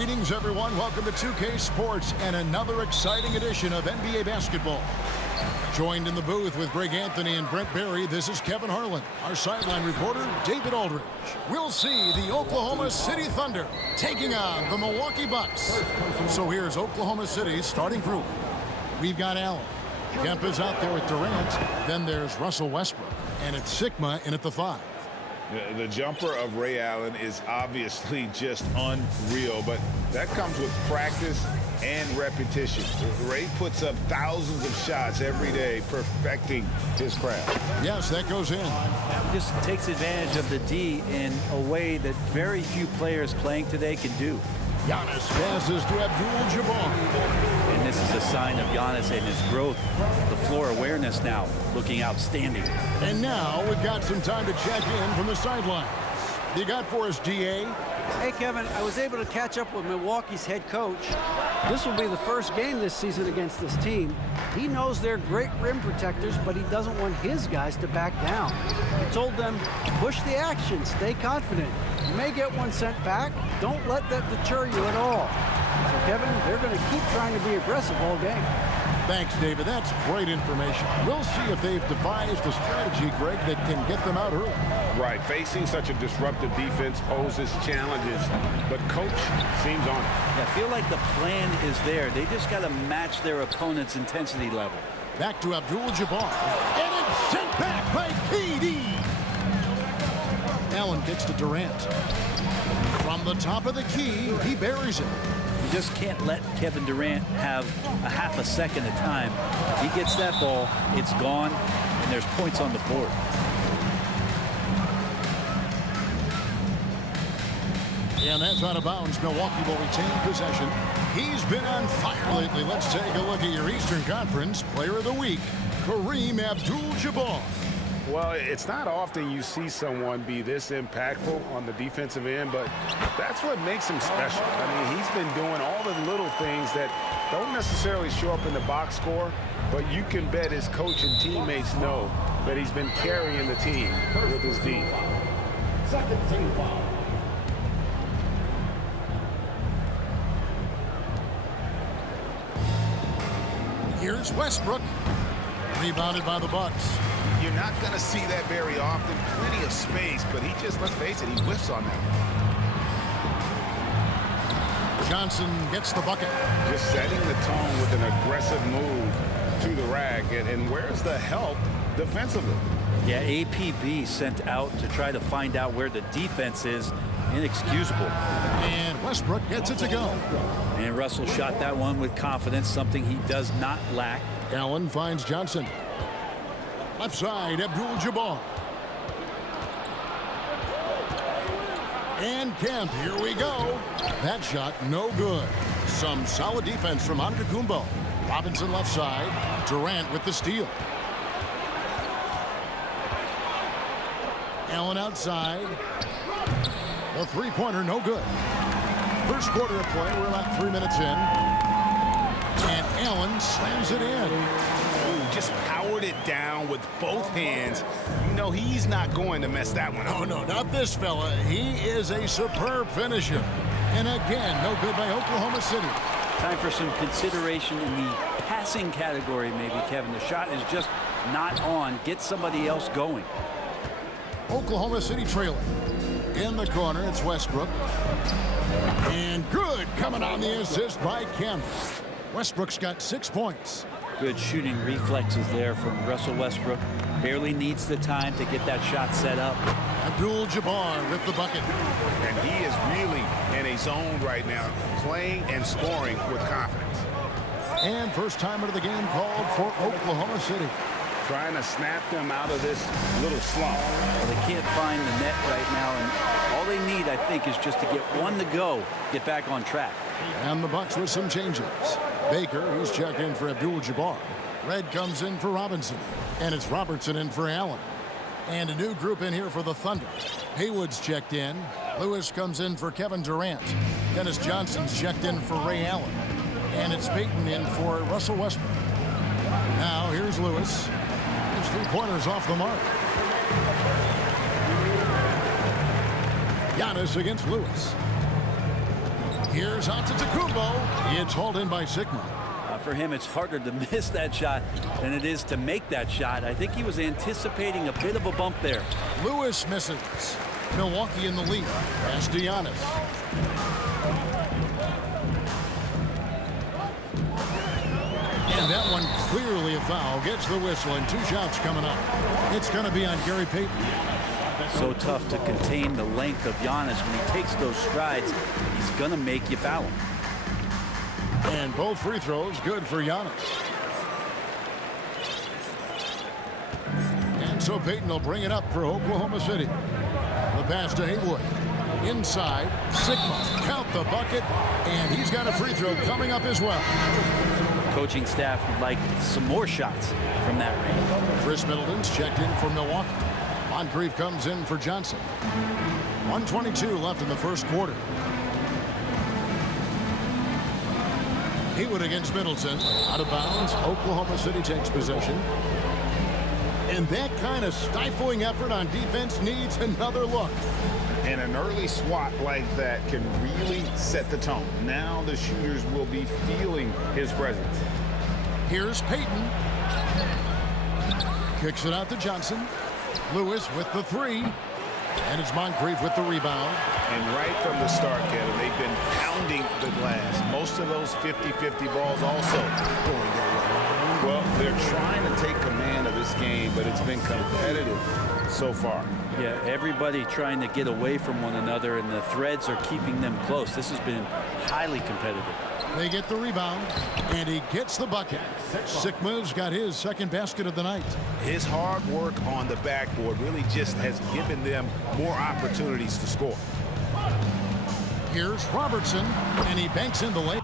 Greetings, everyone. Welcome to 2K Sports and another exciting edition of NBA basketball. Joined in the booth with Greg Anthony and Brent Barry, this is Kevin Harlan. Our sideline reporter, David Aldridge. We'll see the Oklahoma City Thunder taking on the Milwaukee Bucks. So here's Oklahoma City's starting group. We've got Allen. Kemp is out there with Durant. Then there's Russell Westbrook. And it's Sigma in at the 5. The jumper of Ray Allen is obviously just unreal, but that comes with practice and repetition. Ray puts up thousands of shots every day, perfecting his craft. Yes, that goes in. Just takes advantage of the D in a way that very few players playing today can do. Giannis passes to Abdul Jabbar. And this is a sign of Giannis and his growth. The floor awareness now looking outstanding. And now we've got some time to check in from the sidelines. You got for us, GA? Hey, Kevin, I was able to catch up with Milwaukee's head coach. This will be the first game this season against this team. He knows they're great rim protectors, but he doesn't want his guys to back down. He told them, push the action, stay confident. You may get one sent back. Don't let that deter you at all. So, Kevin, they're going to keep trying to be aggressive all game. Thanks, David. That's great information. We'll see if they've devised a strategy, Greg, that can get them out early. Right, facing such a disruptive defense poses challenges, but coach seems on it. I feel like the plan is there. They just got to match their opponent's intensity level. Back to Abdul Jabbar. And it's sent back by KD. Allen gets to Durant. From the top of the key, he buries it. You just can't let Kevin Durant have a half a second of time. If he gets that ball, it's gone, and there's points on the board. And that's out of bounds. Milwaukee will retain possession. He's been on fire lately. Let's take a look at your Eastern Conference Player of the Week, Kareem Abdul-Jabbar. Well, it's not often you see someone be this impactful on the defensive end, but that's what makes him special. I mean, he's been doing all the little things that don't necessarily show up in the box score, but you can bet his coach and teammates know that he's been carrying the team with his D. Second team foul. Here's Westbrook. Rebounded by the Bucks. You're not going to see that very often. Plenty of space, but he just, let's face it, he whiffs on that. Johnson gets the bucket. Just setting the tone with an aggressive move to the rack. And where's the help defensively? Yeah, APB sent out to try to find out where the defense is. Inexcusable. And Westbrook gets it to go. And Russell shot that one with confidence, something he does not lack. Allen finds Johnson. Left side, Abdul-Jabbar. And Kemp, here we go. That shot, no good. Some solid defense from Antetokounmpo. Robinson left side. Durant with the steal. Allen outside. The three-pointer, no good. First quarter of play, we're about 3 minutes in. And Allen slams it in. Ooh, just powered it down with both hands. You know, he's not going to mess that one up. Oh, no, not this fella. He is a superb finisher. And again, no good by Oklahoma City. Time for some consideration in the passing category, maybe, Kevin. The shot is just not on. Get somebody else going. Oklahoma City trailing. In the corner, it's Westbrook. And good coming on the assist by Kemp. Westbrook's got 6 points. Good shooting reflexes there from Russell Westbrook. Barely needs the time to get that shot set up. Abdul-Jabbar with the bucket. And he is really in a zone right now, playing and scoring with confidence. And first time of the game called for Oklahoma City. Trying to snap them out of this little slump. Well, they can't find the net right now, and all they need, I think, is just to get one to go, get back on track. And the Bucks with some changes. Baker, he's checked in for Abdul-Jabbar. Red comes in for Robinson. And it's Robertson in for Allen. And a new group in here for the Thunder. Haywood's checked in. Lewis comes in for Kevin Durant. Dennis Johnson's checked in for Ray Allen. And it's Payton in for Russell Westbrook. Now here's Lewis. His three-pointers off the mark. Giannis against Lewis. Here's Antetokounmpo. It's hauled in by Sigma. For him, it's harder to miss that shot than it is to make that shot. I think he was anticipating a bit of a bump there. Lewis misses. Milwaukee in the lead. Pass to Giannis. And that one clearly a foul. Gets the whistle and 2 shots coming up. It's going to be on Gary Payton. So tough to contain the length of Giannis. When he takes those strides, he's going to make you foul him. And both free throws good for Giannis. And so Payton will bring it up for Oklahoma City. The pass to Haywood. Inside, Sigma. Count the bucket. And he's got a free throw coming up as well. Coaching staff would like some more shots from that range. Chris Middleton's checked in for Milwaukee. Moncrief comes in for Johnson. 1:22 left in the first quarter. Haywood against Middleton. Out of bounds. Oklahoma City takes possession. And that kind of stifling effort on defense needs another look. And an early swat like that can really set the tone. Now the shooters will be feeling his presence. Here's Payton. Kicks it out to Johnson. Lewis with the 3. And it's Moncrief with the rebound. And right from the start, Kevin, they've been pounding the glass. Most of those 50-50 balls also going their way. Well, they're trying to take command of this game, but it's been competitive so far. Yeah, everybody trying to get away from one another, and the threads are keeping them close. This has been highly competitive. They get the rebound, and he gets the bucket. Sigma's got his second basket of the night. His hard work on the backboard really just has given them more opportunities to score. Here's Robertson, and he banks in the lane.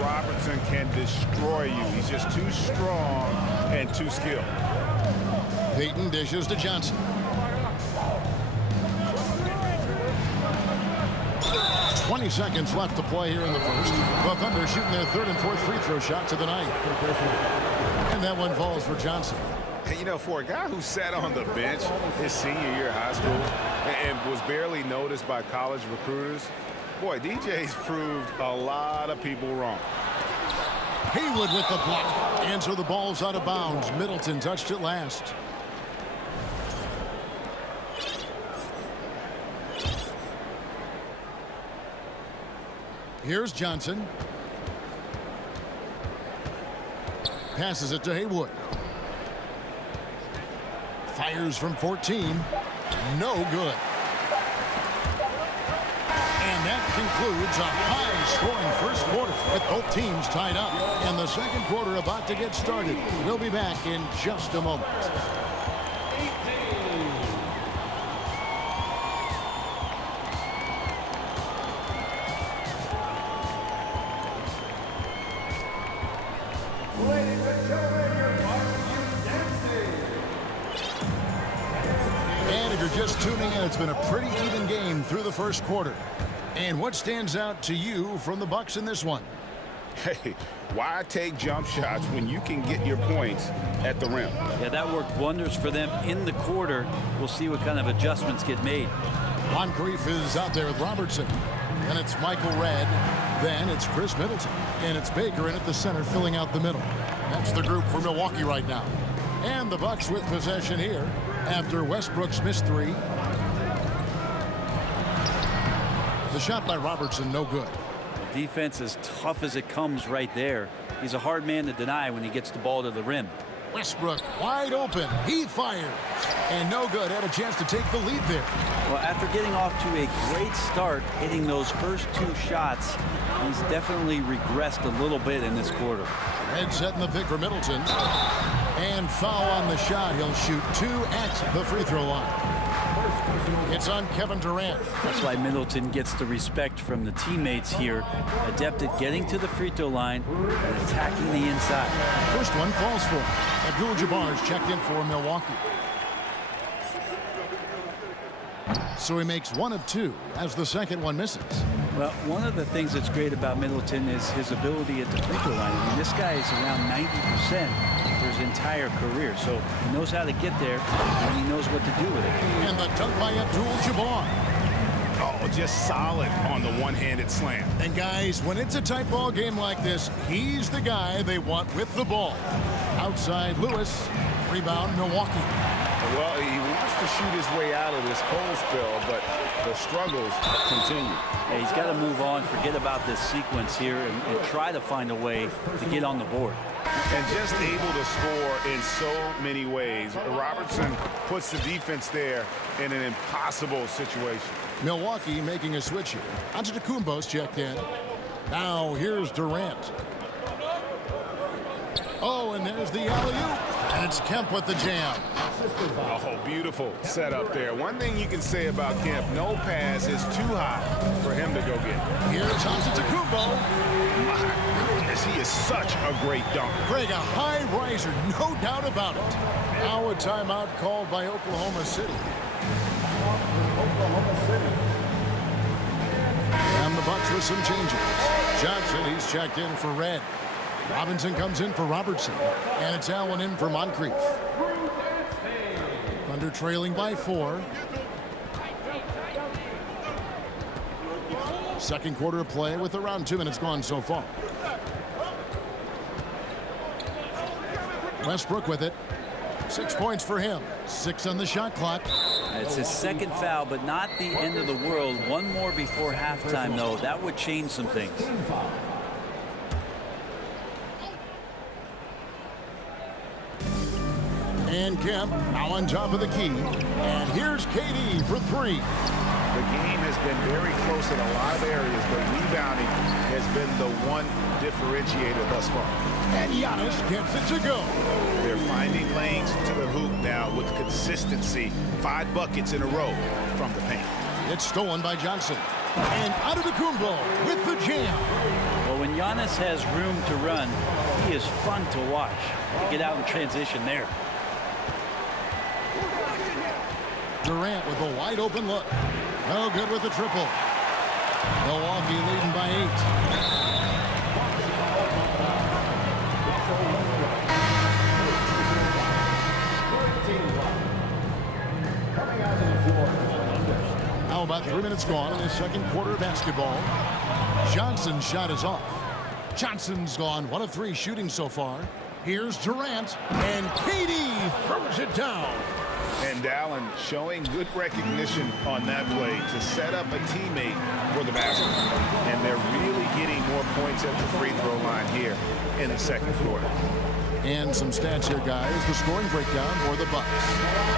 Robertson can destroy you. He's just too strong and too skilled. Payton dishes to Johnson. "20 seconds left to play here in the first. The Thunder shooting their 3rd and 4th free throw shots of the night. And that one falls for Johnson. You know, for a guy who sat on the bench his senior year of high school and was barely noticed by college recruiters, boy, DJ's proved a lot of people wrong. Haywood with the block. And so the ball's out of bounds. Middleton touched it last. Here's Johnson. Passes it to Haywood. Fires from 14. No good. And that concludes a high-scoring first quarter with both teams tied up. And the second quarter about to get started. We'll be back in just a moment. Ladies and gentlemen, your barbecue dancing. And if you're just tuning in, it's been a pretty even game through the first quarter. And what stands out to you from the Bucks in this one? Hey, why take jump shots when you can get your points at the rim? Yeah, that worked wonders for them in the quarter. We'll see what kind of adjustments get made. Moncrief is out there with Robertson. And it's Michael Redd. Then it's Chris Middleton. And it's Baker in at the center filling out the middle. That's the group for Milwaukee right now. And the Bucks with possession here after Westbrook's missed 3. The shot by Robertson, no good. Defense as tough as it comes right there. He's a hard man to deny when he gets the ball to the rim. Westbrook wide open. He fires. And no good. Had a chance to take the lead there. Well, after getting off to a great start, hitting those first 2 shots, he's definitely regressed a little bit in this quarter. Red setting the pick for Middleton. And foul on the shot. He'll shoot 2 at the free throw line. It's on Kevin Durant. That's why Middleton gets the respect from the teammates here. Adept at getting to the free throw line and attacking the inside. First one falls for him. Abdul Jabbar's checked in for Milwaukee. So he makes 1 of 2 as the second one misses. Well, one of the things that's great about Middleton is his ability at the free throw line. I mean, this guy is around 90% for his entire career, so he knows how to get there and he knows what to do with it. And the dunk by Abdul Jabbar. Oh, just solid on the one-handed slam. And guys, when it's a tight ball game like this, he's the guy they want with the ball. Outside Lewis, rebound Milwaukee. Well, he wants to shoot his way out of this cold spell, but the struggles continue. Yeah, he's got to move on, forget about this sequence here, and try to find a way to get on the board. And just able to score in so many ways. Robertson puts the defense there in an impossible situation. Milwaukee making a switch here. Antetokounmpo's checked in. Now here's Durant. Oh, and there's the alley-oop. And it's Kemp with the jam. Oh, beautiful setup there. One thing you can say about Kemp, no pass is too high for him to go get. Here's Antetokounmpo. My goodness, he is such a great dunker. Greg, a high riser, no doubt about it. Now a timeout called by Oklahoma City. And the Bucks with some changes. Johnson, he's checked in for Red. Robinson comes in for Robertson. And it's Allen in for Moncrief. Thunder trailing by 4. Second quarter of play with around 2 minutes gone so far. Westbrook with it. 6 points for him. 6 on the shot clock. It's his second foul, but not the end of the world. One more before halftime, though. That would change some things. And Kemp now on top of the key. And here's KD for 3. The game has been very close in a lot of areas, but rebounding has been the one differentiator thus far. And Giannis gets it to go. They're finding lanes to the hoop now with consistency. 5 buckets in a row from the paint. It's stolen by Johnson. And Antetokounmpo with the jam. Well, when Giannis has room to run, he is fun to watch. Get out in transition there. Durant with a wide open look. No good with the triple. Milwaukee leading by 8. Now about 3 minutes gone in the second quarter of basketball. Johnson's shot is off. Johnson's gone 1 of 3 shooting so far. Here's Durant, and KD throws it down. And Allen showing good recognition on that play to set up a teammate for the basket. And they're really getting more points at the free throw line here in the second quarter. And some stats here, guys. The scoring breakdown for the Bucks.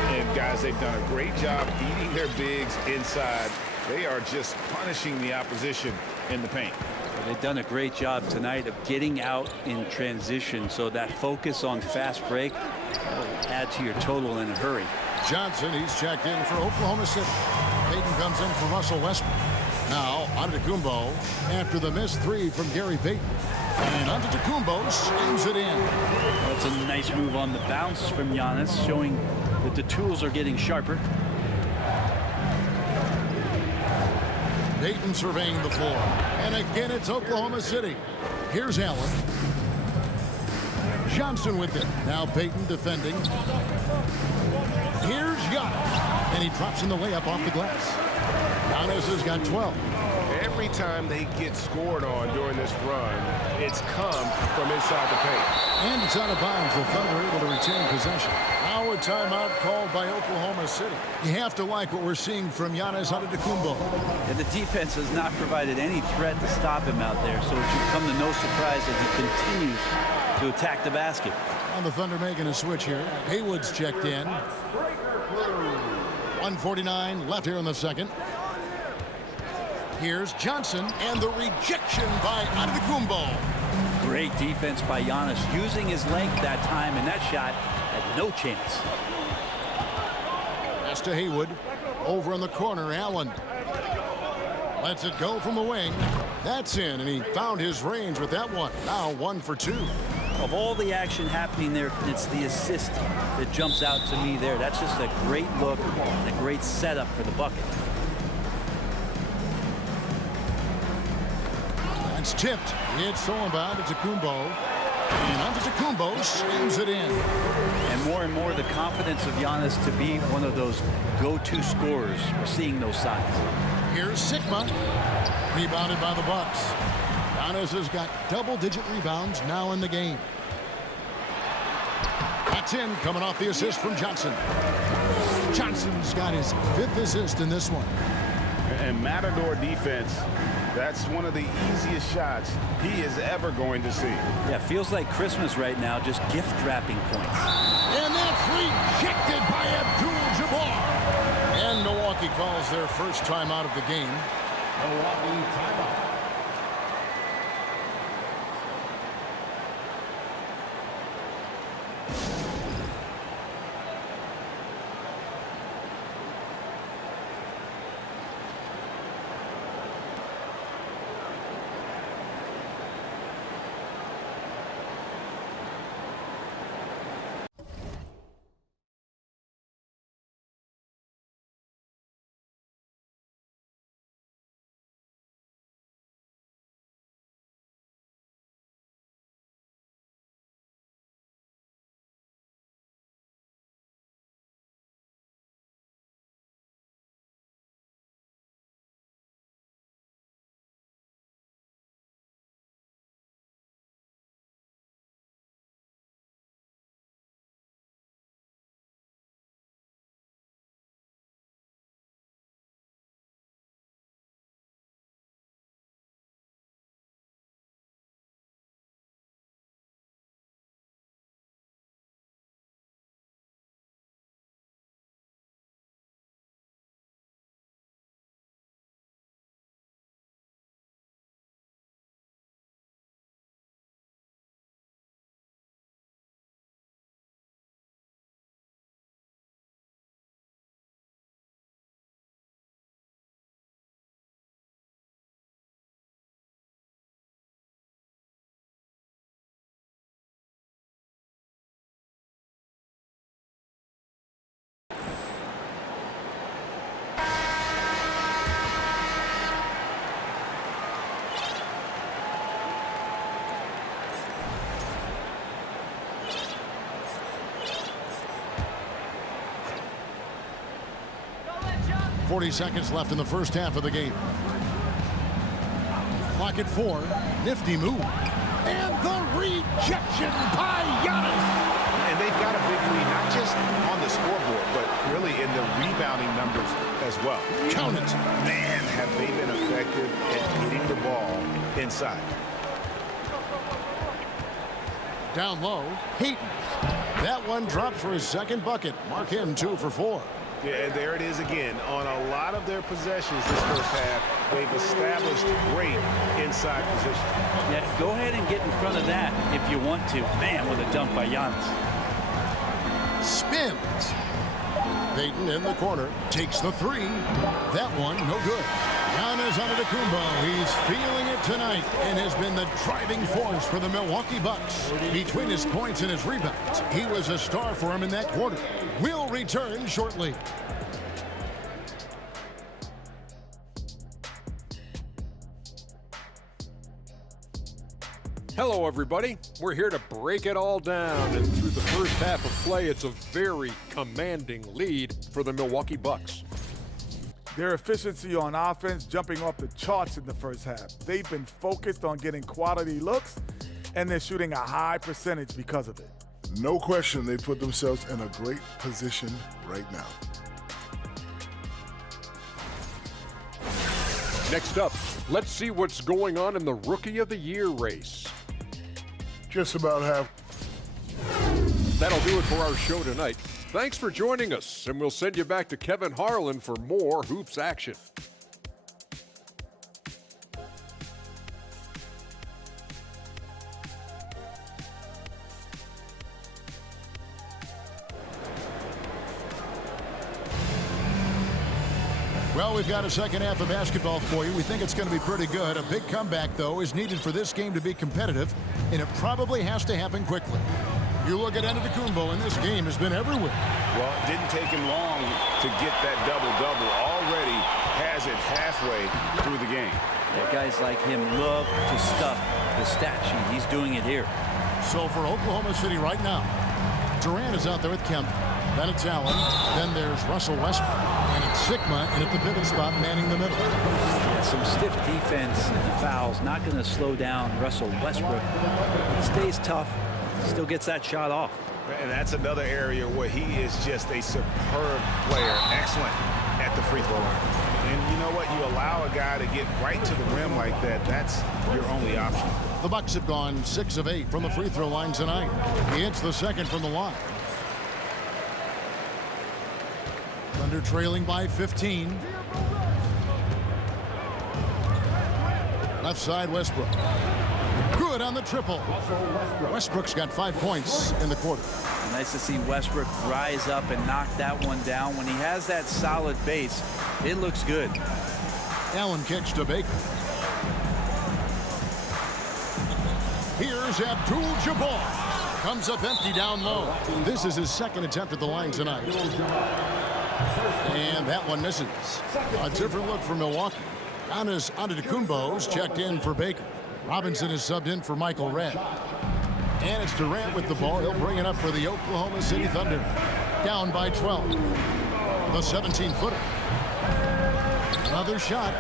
And guys, they've done a great job feeding their bigs inside. They are just punishing the opposition in the paint. They've done a great job tonight of getting out in transition, so that focus on fast break will add to your total in a hurry. Johnson, he's checked in for Oklahoma City. Payton comes in for Russell Westbrook. Now, Antetokounmpo after the missed 3 from Gary Payton. And Antetokounmpo slings it in. That's a nice move on the bounce from Giannis, showing that the tools are getting sharper. Payton surveying the floor. And again, it's Oklahoma City. Here's Allen. Johnson with it. Now Payton defending. Here's Giannis. And he drops in the layup off the glass. Giannis has got 12. every time they get scored on during this run, it's come from inside the paint. And it's out of bounds. The Thunder able to retain possession. Now a timeout called by Oklahoma City. You have to like what we're seeing from Giannis Antetokounmpo. And the defense has not provided any threat to stop him out there, so it should come to no surprise that he continues to attack the basket. And the Thunder making a switch here. Haywood's checked in. 1:49 left here in the second. Here's Johnson, and the rejection by Antetokounmpo. Great defense by Giannis, using his length that time, and that shot had no chance. Pass to Haywood. Over in the corner, Allen. Lets it go from the wing. That's in, and he found his range with that one. Now 1 for 2. Of all the action happening there, it's the assist that jumps out to me there. That's just a great look and a great setup for the bucket. It's tipped. It's stolen by Antetokounmpo. And Antetokounmpo slams it in. And more the confidence of Giannis to be one of those go-to scorers. We're seeing those signs. Here's Sigma. Rebounded by the Bucks. Giannis has got double-digit rebounds now in the game. That's in, coming off the assist from Johnson. Johnson's got his 5th assist in this one. And Matador defense, that's one of the easiest shots he is ever going to see. Yeah, feels like Christmas right now, just gift wrapping points. And that's rejected by Abdul Jabbar. And Milwaukee calls their first timeout of the game. Milwaukee timeout. .40 seconds left in the first half of the game. Clock at 4. Nifty move. And the rejection by Giannis. And they've got a big lead, not just on the scoreboard, but really in the rebounding numbers as well. Count it. Man, have they been effective at getting the ball inside. Down low, Payton. That one dropped for his second bucket. Mark him 2 for 4. Yeah, and there it is again. On a lot of their possessions this first half, they've established great inside position. Yeah, go ahead and get in front of that if you want to. Man, what a dunk by Giannis. Spins. Payton in the corner, takes the 3. That one, no good. Giannis Antetokounmpo, he's feeling it tonight and has been the driving force for the Milwaukee Bucks. Between his points and his rebounds, he was a star for him in that quarter. We'll return shortly. Hello, everybody. We're here to break it all down, and through the first half of play, it's a very commanding lead for the Milwaukee Bucks. Their efficiency on offense jumping off the charts in the first half. They've been focused on getting quality looks, and they're shooting a high percentage because of it. No question they put themselves in a great position right now. Next up, let's see what's going on in the Rookie of the Year race. Just about half. That'll do it for our show tonight. Thanks for joining us, and we'll send you back to Kevin Harlan for more hoops action. Well, we've got a second half of basketball for you. We think it's going to be pretty good. A big comeback, though, is needed for this game to be competitive, and it probably has to happen quickly. You look at Antetokounmpo, and this game has been everywhere. Well, it didn't take him long to get that double-double. Already has it halfway through the game. Yeah, guys like him love to stuff the stat sheet. He's doing it here. So for Oklahoma City right now, Durant is out there with Kemp. Then it's Allen. Then there's Russell Westbrook. And it's Sigma, and at the pivot spot, manning the middle. Yeah, some stiff defense and fouls. Not going to slow down Russell Westbrook. He stays tough. Still gets that shot off. And that's another area where he is just a superb player. Excellent at the free throw line. And you know what? You allow a guy to get right to the rim like that. That's your only option. The Bucks have gone 6 of 8 from the free throw line tonight. He hits the second from the line. Thunder trailing by 15. Left side, Westbrook. Good on the triple. Westbrook's got 5 points in the quarter. Nice to see Westbrook rise up and knock that one down. When he has that solid base, it looks good. Allen kicks to Baker. Here's Abdul Jabbar. Comes up empty down low. This is his second attempt at the line tonight. And that one misses. A different look for Milwaukee. Giannis Antetokounmpo's checked in for Baker. Robinson is subbed in for Michael Redd. And it's Durant with the ball. He'll bring it up for the Oklahoma City Thunder. Down by 12. The 17-footer. Another shot.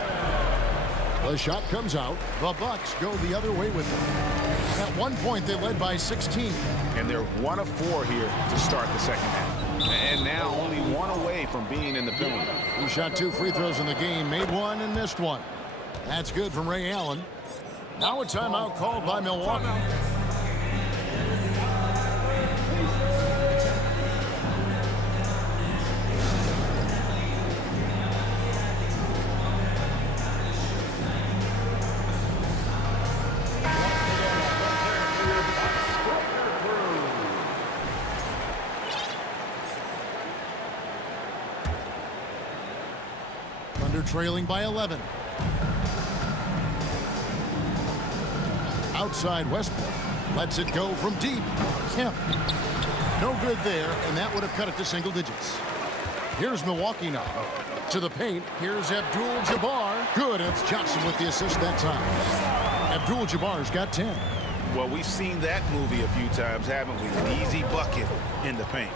The shot comes out. The Bucks go the other way with it. At one point, they led by 16. And they're 1 of 4 here to start the second half. And now only 1 away from being in the penalty. He shot 2 free throws in the game, made 1 and missed 1. That's good from Ray Allen. Now a timeout called by Milwaukee. Thunder trailing by 11. Outside Westbrook. Lets it go from deep. Kemp. No good there, and that would have cut it to single digits. Here's Milwaukee now. To the paint. Here's Abdul Jabbar. Good, and it's Johnson with the assist that time. Abdul Jabbar's got 10. Well, we've seen that movie a few times, haven't we? An easy bucket in the paint.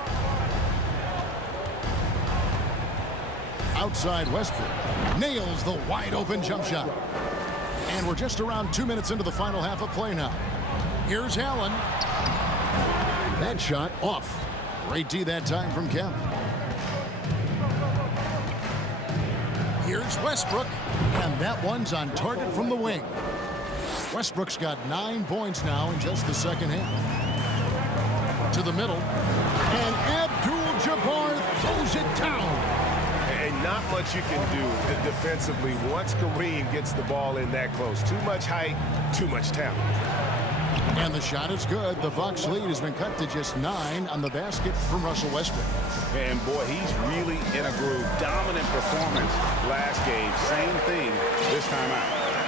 Outside Westbrook. Nails the wide open jump shot. And we're just around 2 minutes into the final half of play now. Here's Allen. That shot off. Great D that time from Kemp. Here's Westbrook. And that one's on target from the wing. Westbrook's got 9 points now in just the second half. To the middle. And Abdul Jabbar throws it down. And not much you can do defensively once Kareem gets the ball in that close. Too much height, too much talent. And the shot is good. The Bucks lead has been cut to just 9 on the basket from Russell Westbrook. And boy, he's really in a groove. Dominant performance last game. Same thing this time out.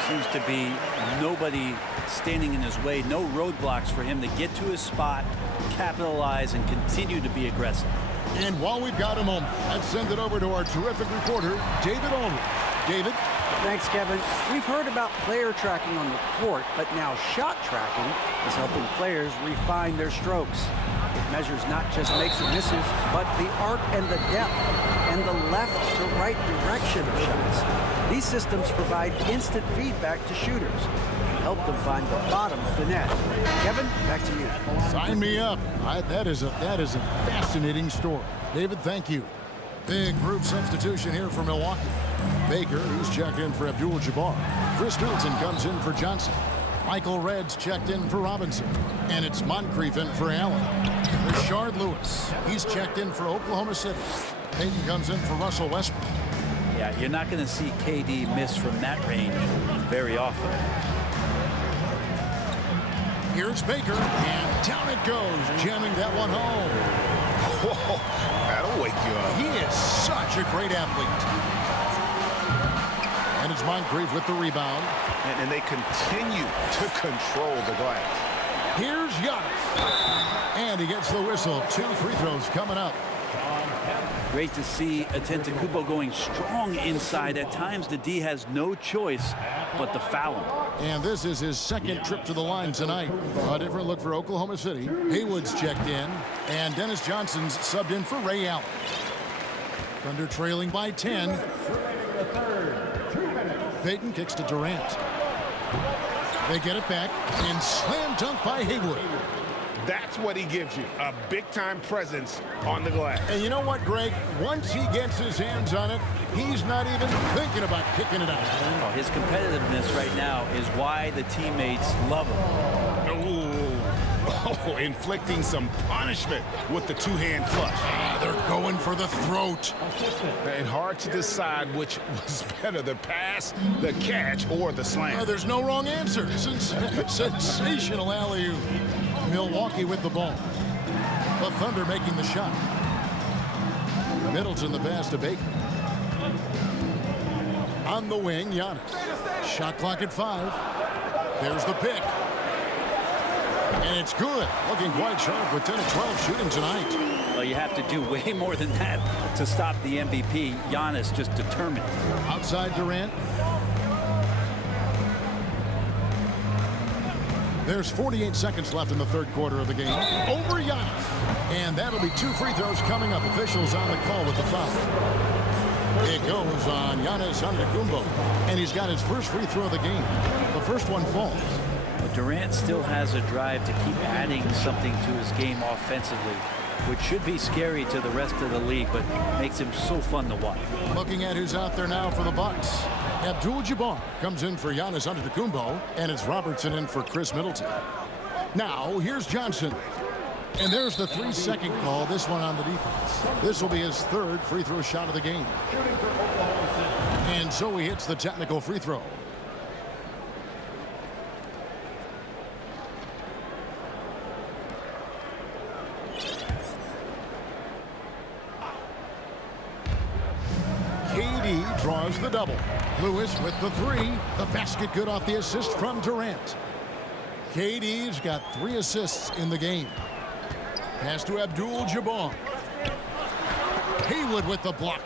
Seems to be nobody standing in his way. No roadblocks for him to get to his spot, capitalize, and continue to be aggressive. And while we've got a moment, let's send it over to our terrific reporter, David Aldridge. David? Thanks, Kevin. We've heard about player tracking on the court, but now shot tracking is helping players refine their strokes. It measures not just makes and misses, but the arc and the depth and the left to right direction of shots. These systems provide instant feedback to shooters and help them find the bottom of the net. Kevin, back to you. Sign me up. That is a fascinating story. David, thank you. Big group substitution here for Milwaukee. Baker, he's checked in for Abdul Jabbar. Chris Middleton comes in for Johnson. Michael Red's checked in for Robinson. And it's Moncrief in for Allen. Rashard Lewis, he's checked in for Oklahoma City. Payton comes in for Russell Westbrook. Yeah, you're not going to see KD miss from that range very often. Here's Baker, and down it goes, jamming that one home. Whoa, that'll wake you up. He is such a great athlete. And it's Moncrief with the rebound. And they continue to control the glass. Here's Giannis. And he gets the whistle. 2 free throws coming up. Great to see Antetokounmpo going strong inside. At times, the D has no choice but to foul him. And this is his second trip to the line tonight. A different look for Oklahoma City. Haywood's checked in, and Dennis Johnson's subbed in for Ray Allen. Thunder trailing by 10. Payton kicks to Durant. They get it back, and slam dunk by Haywood. That's what he gives you, a big-time presence on the glass. And you know what, Greg? Once he gets his hands on it, he's not even thinking about kicking it out. Oh, his competitiveness right now is why the teammates love him. Oh, inflicting some punishment with the two-hand flush. They're going for the throat. And hard to decide which was better, the pass, the catch, or the slam. There's no wrong answer. Sensational alley-oop. Milwaukee with the ball. The Thunder making the shot. Middleton the pass to Baker. On the wing, Giannis. Shot clock at 5. There's the pick. And it's good. Looking quite sharp with 10 of 12 shooting tonight. Well, you have to do way more than that to stop the MVP. Giannis just determined. Outside Durant. There's 48 seconds left in the third quarter of the game. Over Giannis. And that'll be 2 free throws coming up. Officials on the call with the foul. It goes on Giannis Antetokounmpo. And he's got his first free throw of the game. The first one falls. But Durant still has a drive to keep adding something to his game offensively, which should be scary to the rest of the league, but makes him so fun to watch. Looking at who's out there now for the Bucks. Abdul Jabbar comes in for Giannis Antetokounmpo, and it's Robertson in for Chris Middleton. Now, here's Johnson. And there's the 3-second call, this one on the defense. This will be his third free throw shot of the game. And so he hits the technical free throw. KD draws the double. Lewis with the 3. The basket good off the assist from Durant. KD's got 3 assists in the game. Pass to Abdul Jabbar. Haywood with the block.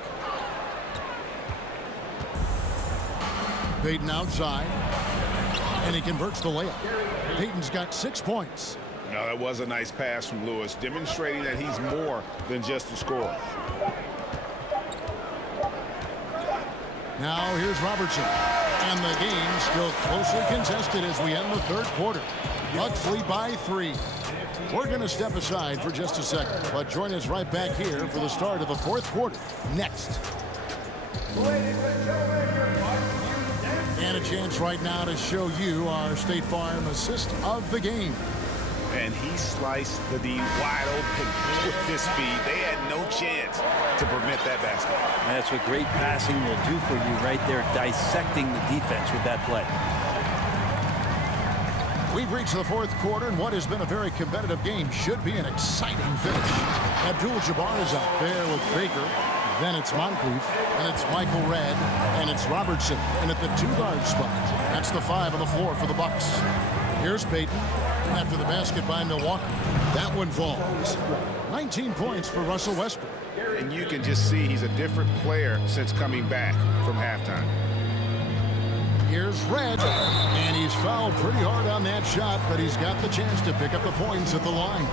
Payton outside. And he converts the layup. Payton's got 6 points. No, that was a nice pass from Lewis, demonstrating that he's more than just a scorer. Now here's Robertson. And the game still closely contested as we end the third quarter. Bucks lead by 3. We're going to step aside for just a second, but join us right back here for the start of the fourth quarter next. And a chance right now to show you our State Farm assist of the game. And he sliced the D wide open with his speed. They had no chance to prevent that basket. And that's what great passing will do for you right there, dissecting the defense with that play. We've reached the fourth quarter, and what has been a very competitive game should be an exciting finish. Abdul Jabbar is out there with Baker. Then it's Moncrief, and it's Michael Redd, and it's Robertson. And at the 2-guard spot, that's the 5 on the floor for the Bucks. Here's Payton after the basket by Milwaukee. That one falls. 19 points for Russell Westbrook. And you can just see he's a different player since coming back from halftime. Here's Redd, and he's fouled pretty hard on that shot, but he's got the chance to pick up the points at the line.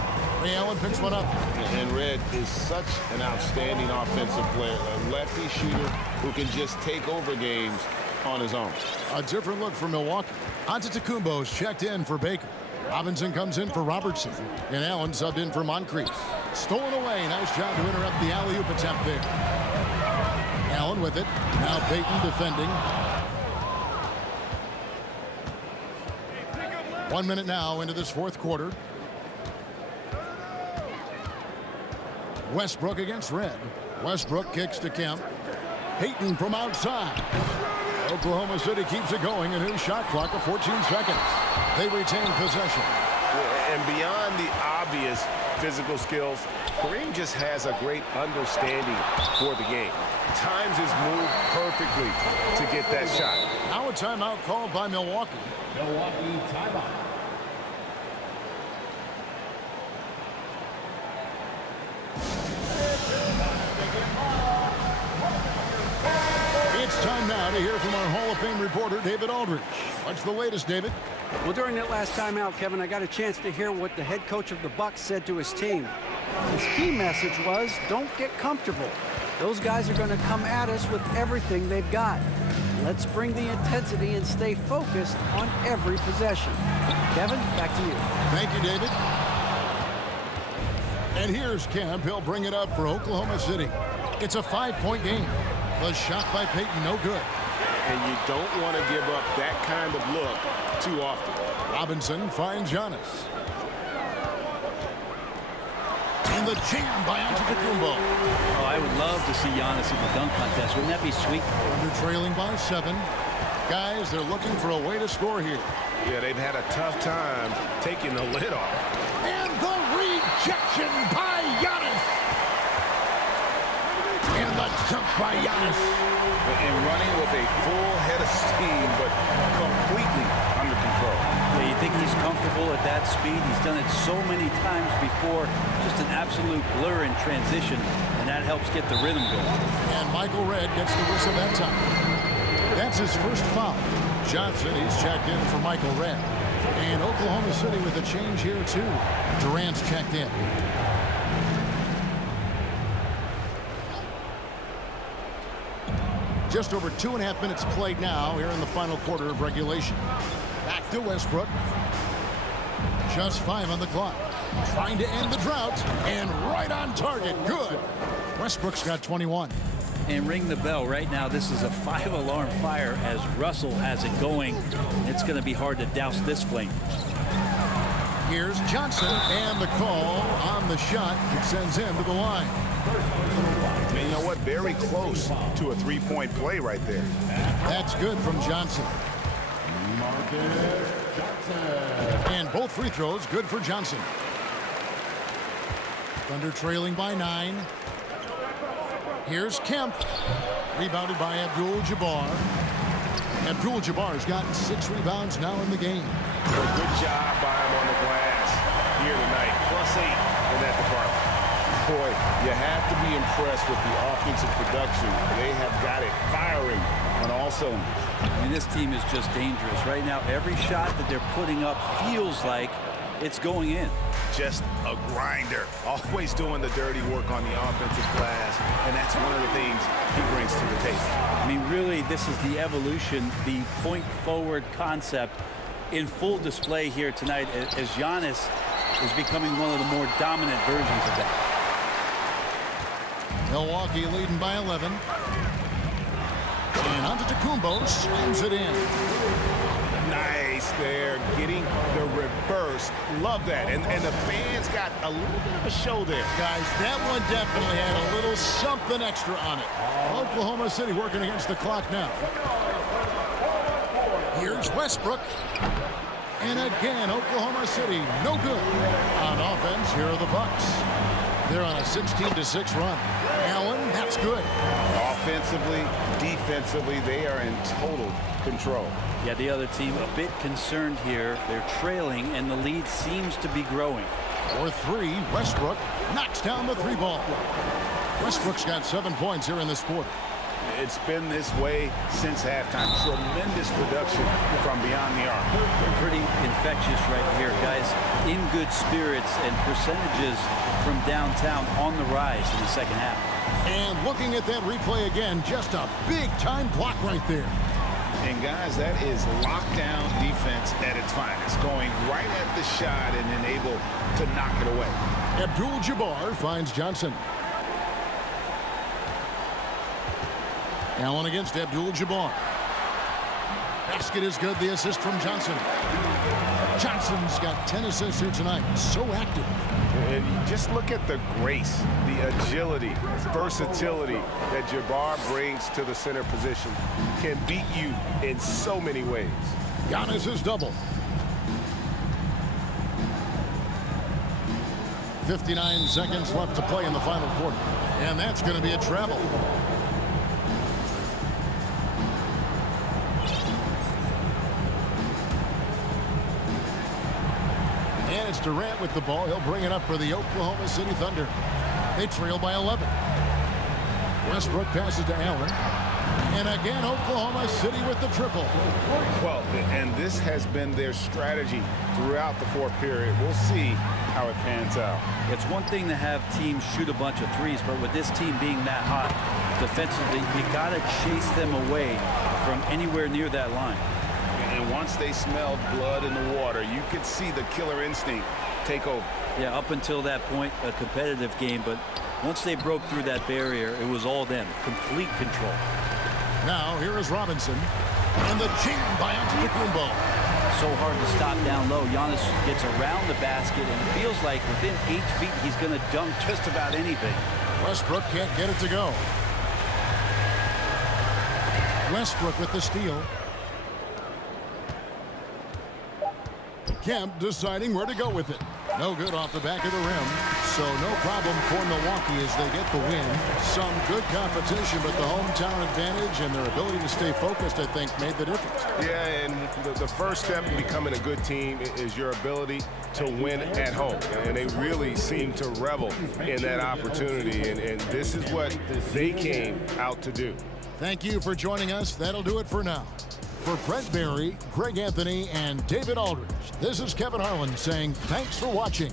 Ray Allen picks one up. And Red is such an outstanding offensive player, a lefty shooter who can just take over games on his own. A different look for Milwaukee. Antetokounmpo's checked in for Baker. Robinson comes in for Robertson. And Allen subbed in for Moncrief. Stolen away. Nice job to interrupt the alley-oop attempt there. Allen with it. Now Payton defending. 1 minute now into this fourth quarter. Westbrook against Red. Westbrook kicks to Kemp. Payton from outside. Oklahoma City keeps it going. A new shot clock of 14 seconds. They retain possession. And beyond the obvious physical skills, Kareem just has a great understanding for the game. Times his move perfectly to get that shot. Now a timeout called by Milwaukee. Milwaukee timeout. It's time now to hear from our Hall of Fame reporter, David Aldridge. What's the latest, David? Well, during that last timeout, Kevin, I got a chance to hear what the head coach of the Bucks said to his team. His key message was, don't get comfortable. Those guys are going to come at us with everything they've got. Let's bring the intensity and stay focused on every possession. Kevin, back to you. Thank you, David. And here's Kemp. He'll bring it up for Oklahoma City. It's a 5-point game. The shot by Payton, no good. And you don't want to give up that kind of look too often. Robinson finds Giannis. And the jam by Antetokounmpo. Oh, I would love to see Giannis in the dunk contest. Wouldn't that be sweet? Under trailing by 7. Guys, they're looking for a way to score here. Yeah, they've had a tough time taking the lid off. And the rejection by Giannis. And the jump by Giannis. And running with a full head of steam, but completely under control. Yeah, you think he's comfortable at that speed? He's done it so many times before. Just an absolute blur in transition, and that helps get the rhythm going. And Michael Redd gets the whistle that time. That's his first foul. Johnson, he's checked in for Michael Redd. And Oklahoma City with a change here, too. Durant's checked in. Just over 2.5 minutes played now here in the final quarter of regulation. Back to Westbrook. Just 5 on the clock. Trying to end the drought. And right on target. Good. Westbrook's got 21. And ring the bell right now. This is a 5-alarm fire as Russell has it going. It's going to be hard to douse this flame. Here's Johnson. And the call on the shot. It sends him to the line. And you know what? Very close to a 3-point play right there. That's good from Johnson. And both free throws good for Johnson. Thunder trailing by 9. Here's Kemp. Rebounded by Abdul Jabbar. Abdul Jabbar's gotten 6 rebounds now in the game. A good job by him on the glass here tonight. +8 in that department. Boy, you have to be impressed with the offensive production. They have got it firing on all cylinders. I mean, this team is just dangerous. Right now, every shot that they're putting up feels like it's going in. Just a grinder. Always doing the dirty work on the offensive glass, and that's one of the things he brings to the table. I mean, really, this is the evolution, the point-forward concept in full display here tonight as Giannis is becoming one of the more dominant versions of that. Milwaukee leading by 11. And Antetokounmpo slams it in. Nice there, getting the reverse. Love that. And the fans got a little bit of a show there. Guys, that one definitely had a little something extra on it. Oklahoma City working against the clock now. Here's Westbrook. And again, Oklahoma City, no good. On offense, here are the Bucks. They're on a 16-6 run. Allen, that's good. Offensively, defensively, they are in total control. Yeah, the other team a bit concerned here. They're trailing, and the lead seems to be growing. For 3, Westbrook knocks down the 3 ball. Westbrook's got 7 points here in this quarter. It's been this way since halftime. Tremendous production from beyond the arc. They're pretty infectious right here, guys. In good spirits and percentages from downtown on the rise in the second half. And looking at that replay again, just a big-time block right there. And, guys, that is lockdown defense at its finest, going right at the shot and then able to knock it away. Abdul Jabbar finds Johnson. Allen against Abdul Jabbar. Basket is good. The assist from Johnson. Johnson's got 10 assists here tonight. So active. And just look at the grace, the agility, versatility that Jabbar brings to the center position. Can beat you in so many ways. Giannis is double. 59 seconds left to play in the final quarter. And that's going to be a travel. And it's Durant with the ball. He'll bring it up for the Oklahoma City Thunder. They trail by 11. Westbrook passes to Allen. And again, Oklahoma City with the triple. Well, and this has been their strategy throughout the fourth period. We'll see how it pans out. It's one thing to have teams shoot a bunch of threes, but with this team being that hot defensively, you got to chase them away from anywhere near that line. And once they smelled blood in the water, you could see the killer instinct take over. Yeah, up until that point, a competitive game, but once they broke through that barrier, it was all them. Complete control. Now, here is Robinson. And the jam by Antetokounmpo. So hard to stop down low. Giannis gets around the basket, and it feels like within 8 feet, he's going to dunk just about anything. Westbrook can't get it to go. Westbrook with the steal. Kemp deciding where to go with it. No good off the back of the rim. So no problem for Milwaukee as they get the win. Some good competition, but the hometown advantage and their ability to stay focused, I think, made the difference. Yeah, and the first step in becoming a good team is your ability to win at home. And they really seem to revel in that opportunity. And this is what they came out to do. Thank you for joining us. That'll do it for now. For Brent Barry, Greg Anthony, and David Aldridge, this is Kevin Harlan saying thanks for watching.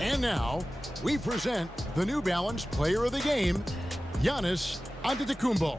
And now, we present the New Balance Player of the Game, Giannis Antetokounmpo.